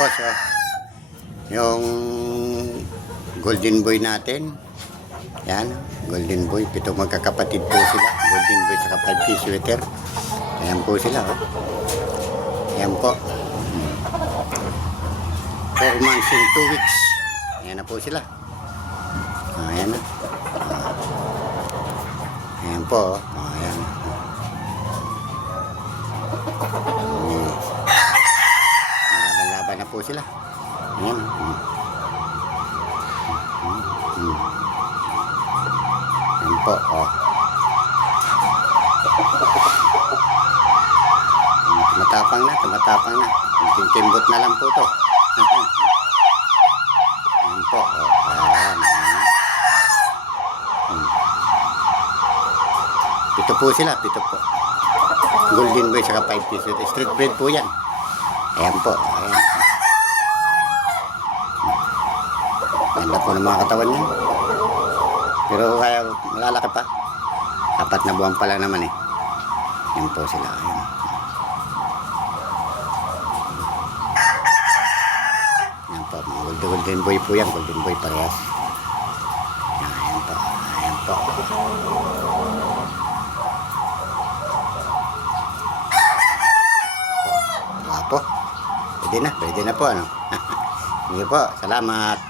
boss, oh. Yung golden boy natin. Yan, golden boy. 7 magkakapatid po sila. Golden boy saka 5-piece sweater. Ayan po sila, oh. Ayan po. 4 months and 2 weeks. Ayan na po sila. Ayan na. Ayan po, oh. Ayan. Laban-laban na po sila. Ayan. Ayan po, oh. Tumatapang na, tumatapang na. Kimbot na lang po to. Ayan po, oh. Ayan. Pito po sila, pito po. Golden boy saka 5-piece. Street breed po yan. Ayan po, ayan. Ganda po ng mga katawan niya. Pero kaya malalaki pa. 4 na buwan pala naman eh. Yan po sila. Ayan. Yan po. Golden boy po yan. Golden boy parehas. Ayan po. Ayan po. Wapo. Pwede na po ano. Sige po. Salamat.